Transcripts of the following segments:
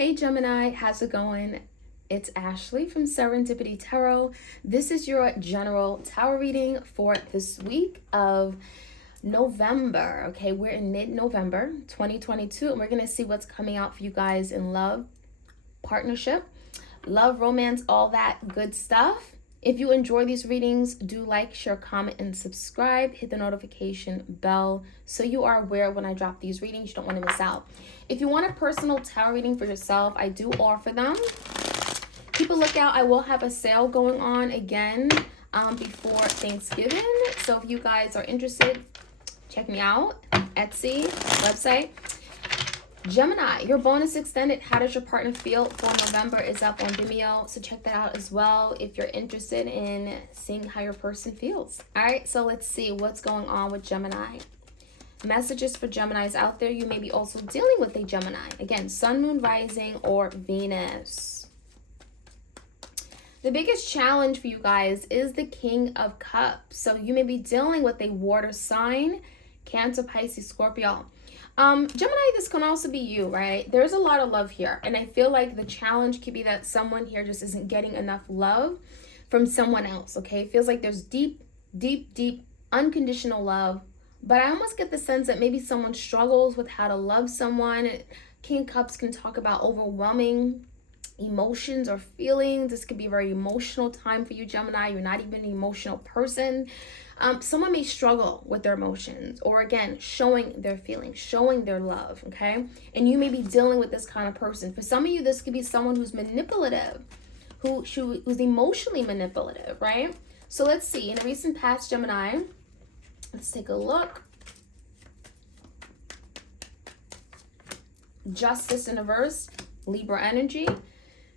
Hey Gemini, how's it going? It's Ashley from Serendipity Tarot. This is your general tarot reading for this week of November. Okay, we're in mid-November 2022, and we're going to see what's coming out for you guys in love, partnership, love, romance, all that good stuff. If you enjoy these readings, do like, share, comment, and subscribe. Hit the notification bell so you are aware when I drop these readings. You don't want to miss out. If you want a personal tarot reading for yourself, I do offer them. Keep a lookout. I will have a sale going on again before Thanksgiving. So if you guys are interested, check me out. Etsy website. Gemini, your bonus extended How Does Your Partner Feel for November is up on Vimeo, so check that out as well if you're interested in seeing how your person feels. All right, so let's see what's going on with Gemini. Messages for Geminis out there. You may be also dealing with a Gemini. Again, Sun, Moon, Rising, or Venus. The biggest challenge for you guys is the King of Cups. So you may be dealing with a water sign, Cancer, Pisces, Scorpio. Gemini, this can also be you, right? There's a lot of love here. And I feel like the challenge could be that someone here just isn't getting enough love from someone else, okay? It feels like there's deep, deep, deep unconditional love. But I almost get the sense that maybe someone struggles with how to love someone. King of Cups can talk about overwhelming emotions or feelings. This could be a very emotional time for you, Gemini. You're not even an emotional person. Someone may struggle with their emotions, or again, showing their feelings, showing their love, okay? And you may be dealing with this kind of person. For some of you, this could be someone who's manipulative, who's emotionally manipulative, right? So let's see. In a recent past, Gemini, let's take a look. Justice in reverse, Libra energy.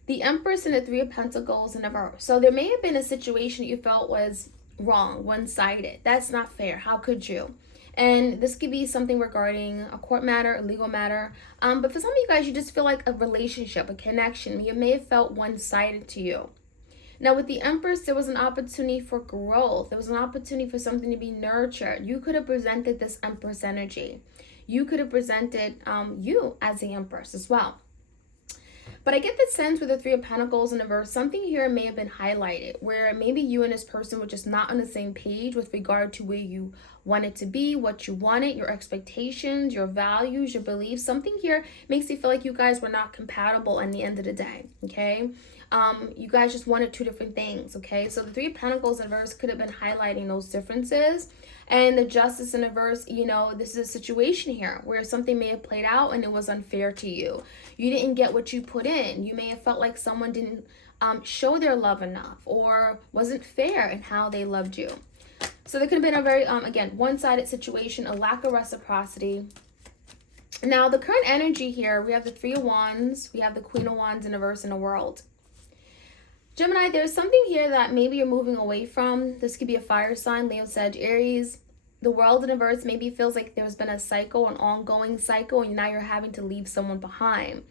The Empress and the Three of Pentacles in reverse. So there may have been a situation that you felt was wrong, one-sided. That's not fair. How could you? And this could be something regarding a court matter, a legal matter. But for some of you guys, you just feel like a relationship, a connection. You may have felt one-sided to you. Now with the Empress, there was an opportunity for growth. There was an opportunity for something to be nurtured. You could have presented this Empress energy. You could have presented you as the Empress as well. But I get the sense with the Three of Pentacles in reverse, something here may have been highlighted where maybe you and this person were just not on the same page with regard to where you wanted to be, what you wanted, your expectations, your values, your beliefs. Something here makes you feel like you guys were not compatible in the end of the day, okay? You guys just wanted two different things, okay? So the Three of Pentacles in reverse could have been highlighting those differences. And the Justice in reverse, you know, this is a situation here where something may have played out and it was unfair to you. You didn't get what you put in. You may have felt like someone didn't show their love enough or wasn't fair in how they loved you. So there could have been a very, again, one-sided situation, a lack of reciprocity. Now, the current energy here, we have the Three of Wands, we have the Queen of Wands in reverse in the world. Gemini, there's something here that maybe you're moving away from. This could be a fire sign, Leo, Sag, Aries. The world in reverse maybe feels like there's been a cycle, an ongoing cycle, and now you're having to leave someone behind.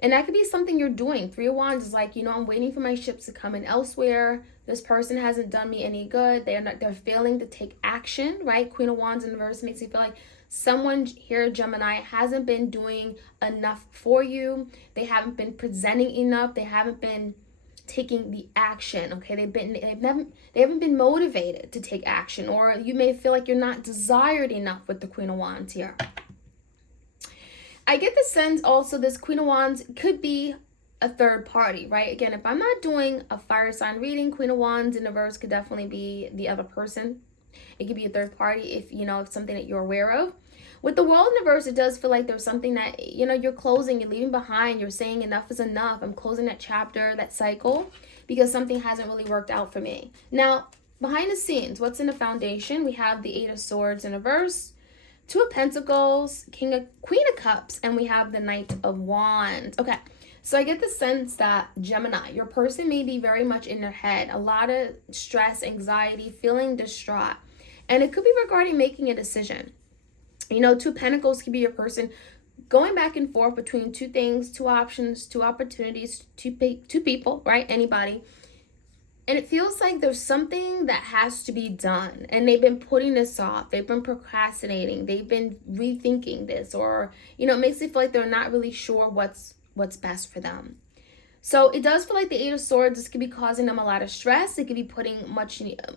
And that could be something you're doing. Three of Wands is like, you know, I'm waiting for my ships to come in elsewhere. This person hasn't done me any good. They're failing to take action, right? Queen of Wands in reverse makes you feel like someone here, Gemini, hasn't been doing enough for you. They haven't been presenting enough. They haven't been taking the action, okay? They haven't been motivated to take action, or you may feel like you're not desired enough with the Queen of Wands here. I get the sense also this Queen of Wands could be a third party, right? Again, if I'm not doing a fire sign reading, Queen of Wands in reverse could definitely be the other person. It could be a third party if, you know, if something that you're aware of. With the world in reverse, it does feel like there's something that, you know, you're closing, you're leaving behind, you're saying enough is enough. I'm closing that chapter, that cycle, because something hasn't really worked out for me. Now, behind the scenes, what's in the foundation? We have the Eight of Swords in reverse, Two of Pentacles, Queen of Cups, and we have the Knight of Wands. Okay, so I get the sense that Gemini, your person may be very much in their head, a lot of stress, anxiety, feeling distraught, and it could be regarding making a decision. You know, Two of Pentacles could be your person going back and forth between two things, two options, two opportunities, two people, right? Anybody. And it feels like there's something that has to be done. And they've been putting this off. They've been procrastinating. They've been rethinking this. Or, you know, it makes it feel like they're not really sure what's what's best for them. So it does feel like the Eight of Swords, this could be causing them a lot of stress. It could be putting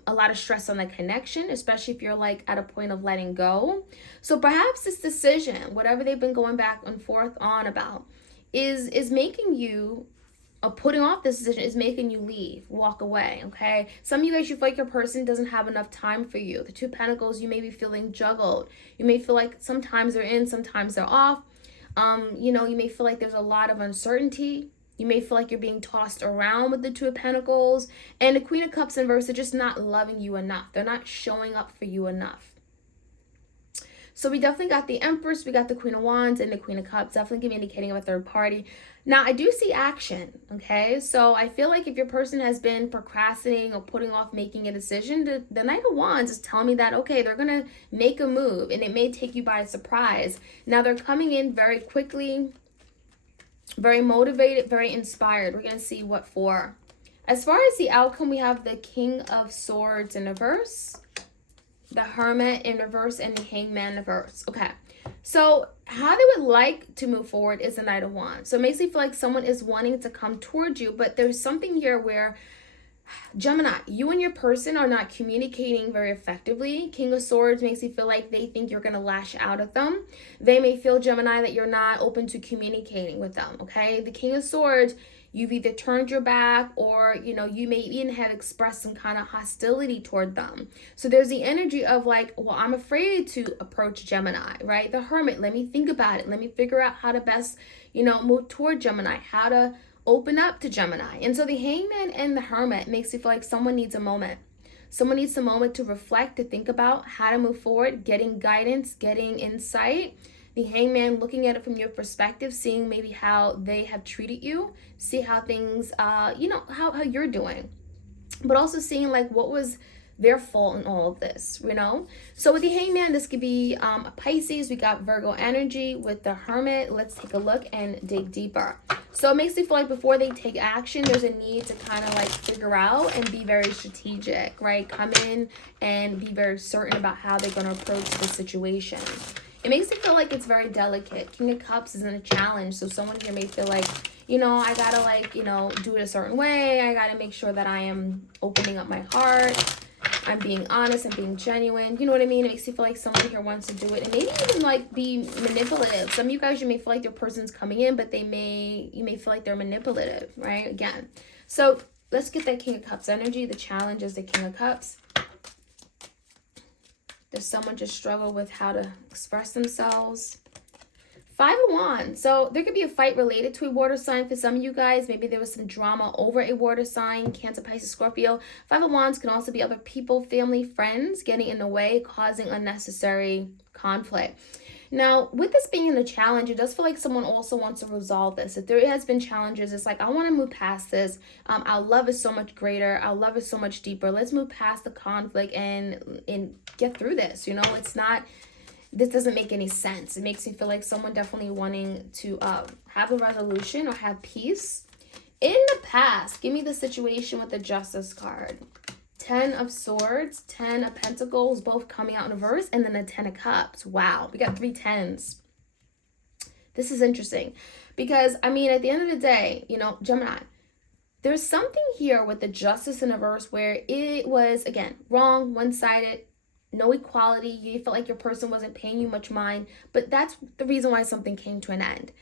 a lot of stress on the connection, especially if you're like at a point of letting go. So perhaps this decision, whatever they've been going back and forth on about, is making you, putting off this decision is making you leave, walk away, okay? Some of you guys, you feel like your person doesn't have enough time for you. The Two of Pentacles, you may be feeling juggled. You may feel like sometimes they're in, sometimes they're off. You know, you may feel like there's a lot of uncertainty. You may feel like you're being tossed around with the Two of Pentacles. And the Queen of Cups in reverse, they're just not loving you enough. They're not showing up for you enough. So we definitely got the Empress, we got the Queen of Wands, and the Queen of Cups. Definitely give me indicating of a third party. Now, I do see action, okay? So I feel like if your person has been procrastinating or putting off making a decision, the Knight of Wands is telling me that, okay, they're going to make a move, and it may take you by surprise. Now, they're coming in very quickly, very motivated, very inspired. We're going to see what for. As far as the outcome, we have the King of Swords in reverse, the Hermit in reverse, and the Hangman in reverse. Okay, so how they would like to move forward is the Knight of Wands. So it makes me feel like someone is wanting to come towards you, but there's something here where, Gemini, you and your person are not communicating very effectively. King of Swords makes you feel like they think you're going to lash out at them. They may feel, Gemini, that you're not open to communicating with them, okay? The King of Swords, you've either turned your back or, you know, you may even have expressed some kind of hostility toward them. So there's the energy of like, well, I'm afraid to approach Gemini, right? The Hermit, let me think about it. Let me figure out how to best, you know, move toward Gemini, how to open up to Gemini. And so the Hangman and the Hermit makes you feel like someone needs a moment. Someone needs a moment to reflect, to think about how to move forward, getting guidance, getting insight. The Hangman looking at it from your perspective, seeing maybe how they have treated you, see how things, you know, how you're doing. But also seeing like what was their fault in all of this, you know? So with the Hangman, this could be a Pisces. We got Virgo energy. With the Hermit, let's take a look and dig deeper. So it makes me feel like before they take action, there's a need to kind of like figure out and be very strategic, right? Come in and be very certain about how they're going to approach the situation. It makes me feel like it's very delicate. King of Cups isn't a challenge. So someone here may feel like, you know, I gotta like, you know, do it a certain way. I gotta make sure that I am opening up my heart. I'm being honest and being genuine. You know what I mean? It makes you feel like someone here wants to do it. And maybe even like be manipulative. Some of you guys, you may feel like your person's coming in, but you may feel like they're manipulative, right? Again. So let's get that King of Cups energy. The challenge is the King of Cups. Does someone just struggle with how to express themselves? Five of Wands. So there could be a fight related to a water sign for some of you guys. Maybe there was some drama over a water sign, Cancer, Pisces, Scorpio. Five of Wands can also be other people, family, friends getting in the way, causing unnecessary conflict. Now, with this being a challenge, it does feel like someone also wants to resolve this. If there has been challenges, it's like, I want to move past this. Our love is so much greater. Our love is so much deeper. Let's move past the conflict and get through this. You know, it's not... This doesn't make any sense. It makes me feel like someone definitely wanting to have a resolution or have peace. In the past, give me the situation with the Justice card. 10 of Swords, 10 of Pentacles, both coming out in reverse, and then the 10 of Cups. Wow, we got 3 10s. This is interesting because, I mean, at the end of the day, you know, Gemini, there's something here with the Justice in reverse where it was, again, wrong, one-sided, no equality. You felt like your person wasn't paying you much mind, but that's the reason why something came to an end.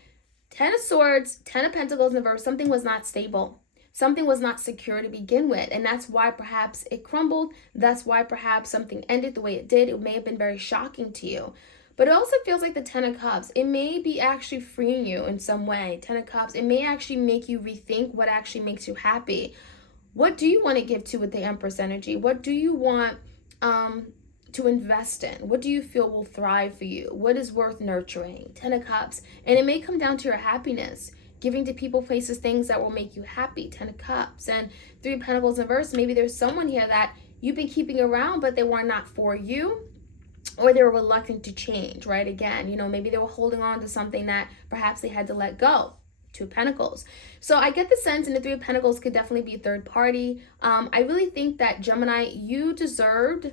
10 of Swords, 10 of Pentacles in reverse, something was not stable. Something was not secure to begin with, and that's why perhaps it crumbled. That's why perhaps something ended the way it did. It may have been very shocking to you, but it also feels like the 10 of Cups. It may be actually freeing you in some way. 10 of Cups, it may actually make you rethink what actually makes you happy. What do you want to give to with the Empress energy? What do you want to invest in? What do you feel will thrive for you? What is worth nurturing? 10 of Cups. And it may come down to your happiness. Giving to people, places, things that will make you happy. 10 of Cups. And 3 of Pentacles in reverse. Maybe there's someone here that you've been keeping around, but they were not for you. Or they were reluctant to change, right? Again, you know, maybe they were holding on to something that perhaps they had to let go. 2 of Pentacles. So I get the sense, and the 3 of Pentacles could definitely be a third party. I really think that, Gemini, you deserved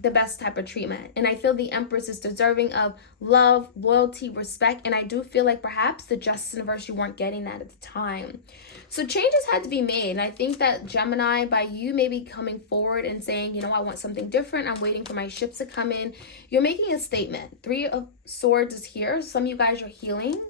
the best type of treatment. And I feel the Empress is deserving of love, loyalty, respect. And I do feel like perhaps the Justice universe, you weren't getting that at the time. So changes had to be made. And I think that Gemini, by you maybe coming forward and saying, you know, I want something different, I'm waiting for my ships to come in, you're making a statement. 3 of Swords is here. Some of you guys are healing.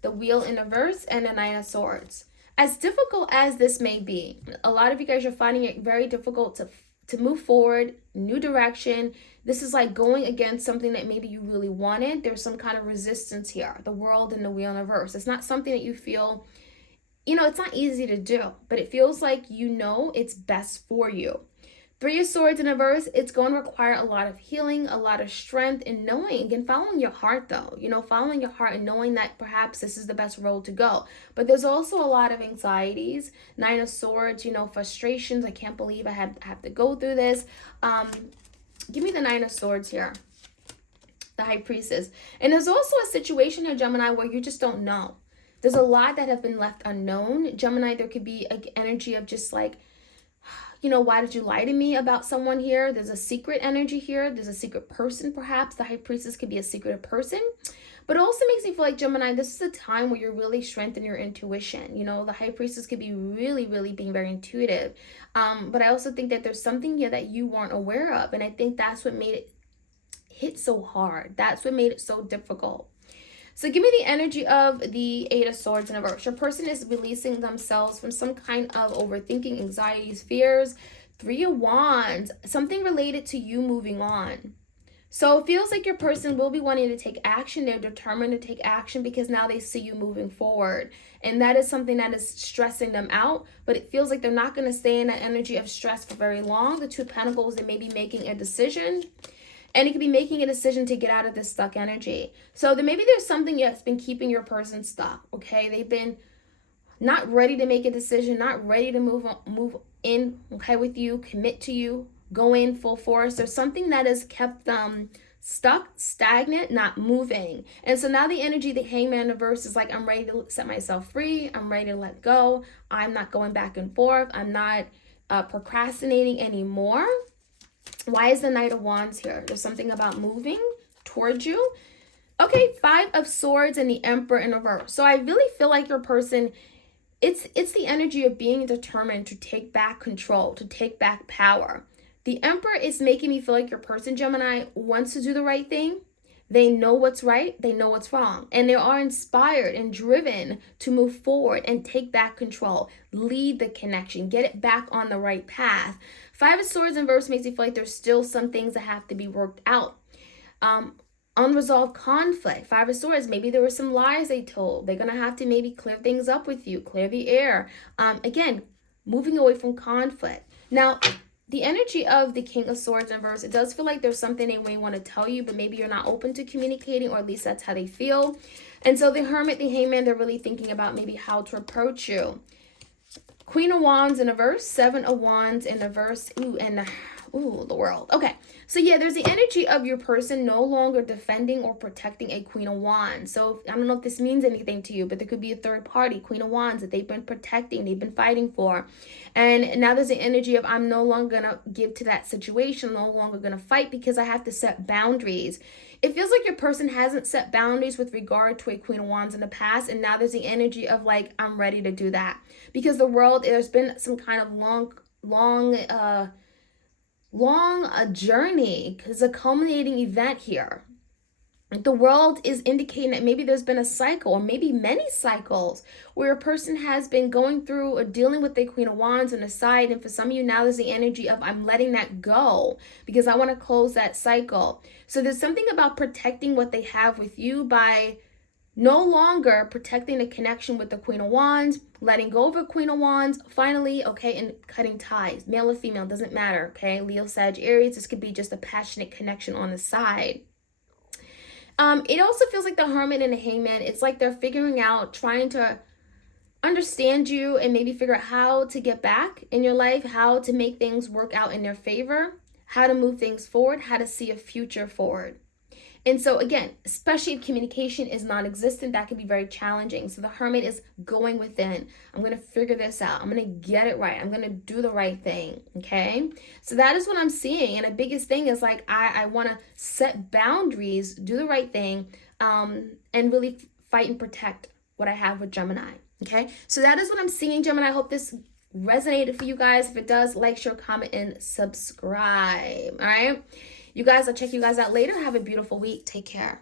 The Wheel in reverse and the 9 of Swords. As difficult as this may be, a lot of you guys are finding it very difficult to move forward, new direction. This is like going against something that maybe you really wanted. There's some kind of resistance here. The World and the Wheel in reverse. It's not something that you feel, you know, it's not easy to do, but it feels like you know it's best for you. 3 of Swords in reverse, it's going to require a lot of healing, a lot of strength, and knowing and following your heart though. You know, following your heart and knowing that perhaps this is the best road to go. But there's also a lot of anxieties. 9 of Swords, you know, frustrations. I can't believe I have to go through this. Give me the 9 of Swords here. The High Priestess. And there's also a situation here, Gemini, where you just don't know. There's a lot that have been left unknown. Gemini, there could be an energy of just like, you know, why did you lie to me about someone here? There's a secret energy here. There's a secret person, perhaps. The High Priestess could be a secret person. But it also makes me feel like, Gemini, this is a time where you're really strengthening your intuition. You know, the High Priestess could be really, really being very intuitive. But I also think that there's something here that you weren't aware of. And I think that's what made it hit so hard. That's what made it so difficult. So give me the energy of the 8 of Swords in reverse. Your person is releasing themselves from some kind of overthinking, anxieties, fears. 3 of Wands, something related to you moving on. So it feels like your person will be wanting to take action. They're determined to take action because now they see you moving forward. And that is something that is stressing them out. But it feels like they're not going to stay in that energy of stress for very long. The 2 of Pentacles, they may be making a decision. And it could be making a decision to get out of this stuck energy. So then maybe there's something that's been keeping your person stuck, okay? They've been not ready to make a decision, not ready to move in, okay, with you, commit to you, go in full force. There's something that has kept them stuck, stagnant, not moving. And so now the energy, the Hangman reverse is like, I'm ready to set myself free. I'm ready to let go. I'm not going back and forth. I'm not procrastinating anymore. Why is the Knight of Wands here? There's something about moving towards you. Okay, 5 of Swords and the Emperor in reverse. So I really feel like your person, it's the energy of being determined to take back control, to take back power. The Emperor is making me feel like your person, Gemini, wants to do the right thing. They know what's right, they know what's wrong, and they are inspired and driven to move forward and take back control, lead the connection, get it back on the right path. 5 of Swords in reverse makes me feel like there's still some things that have to be worked out. Unresolved conflict. 5 of Swords, maybe there were some lies they told. They're going to have to maybe clear things up with you, clear the air. Again, moving away from conflict. Now, the energy of the King of Swords in reverse, it does feel like there's something they may want to tell you, but maybe you're not open to communicating, or at least that's how they feel. And so the Hermit, the Hangman, they're really thinking about maybe how to approach you. Queen of Wands in reverse, 7 of Wands in reverse, the World. Okay, so yeah, there's the energy of your person no longer defending or protecting a Queen of Wands. So I don't know if this means anything to you, but there could be a third party, Queen of Wands, that they've been protecting, they've been fighting for. And now there's the energy of, I'm no longer going to give to that situation, no longer going to fight because I have to set boundaries. It feels like your person hasn't set boundaries with regard to a Queen of Wands in the past, and now there's the energy of like, I'm ready to do that. Because the World, there's been some kind of long journey, because a culminating event here. The World is indicating that maybe there's been a cycle, or maybe many cycles, where a person has been going through or dealing with the Queen of Wands on the side. And for some of you now, there's the energy of, I'm letting that go because I want to close that cycle. So there's something about protecting what they have with you by no longer protecting the connection with the Queen of Wands, letting go of a Queen of Wands, finally, okay, and cutting ties. Male or female, doesn't matter, okay? Leo, Sag, Aries, this could be just a passionate connection on the side. It also feels like the Hermit and the Hangman, it's like they're figuring out, trying to understand you and maybe figure out how to get back in your life, how to make things work out in their favor, how to move things forward, how to see a future forward. And so again, especially if communication is non-existent, that can be very challenging. So the Hermit is going within. I'm going to figure this out. I'm going to get it right. I'm going to do the right thing. Okay. So that is what I'm seeing. And the biggest thing is like, I want to set boundaries, do the right thing, and really fight and protect what I have with Gemini. Okay. So that is what I'm seeing, Gemini. I hope this resonated for you guys. If it does, like, share, comment, and subscribe. All right. You guys, I'll check you guys out later. Have a beautiful week. Take care.